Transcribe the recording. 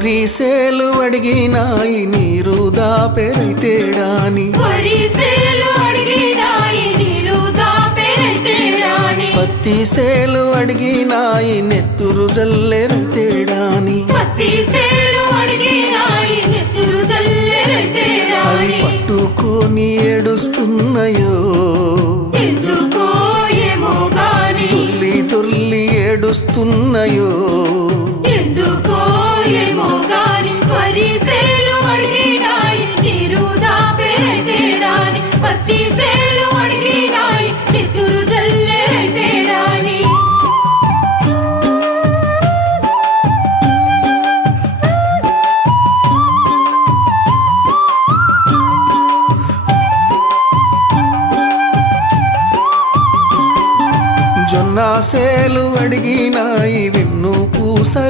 వరిసేలు అడిగినాయి నీరు దాపెరైతేడాని పత్తి సేలు అడిగినాయి నెత్తురు జల్లెరైతేడాని అవి పట్టుకొని ఏడుస్తున్నాయో తుల్లి తుల్లి ఏడుస్తున్నాయో జొన్న సేలు అడిగినాయి వెన్ను పూస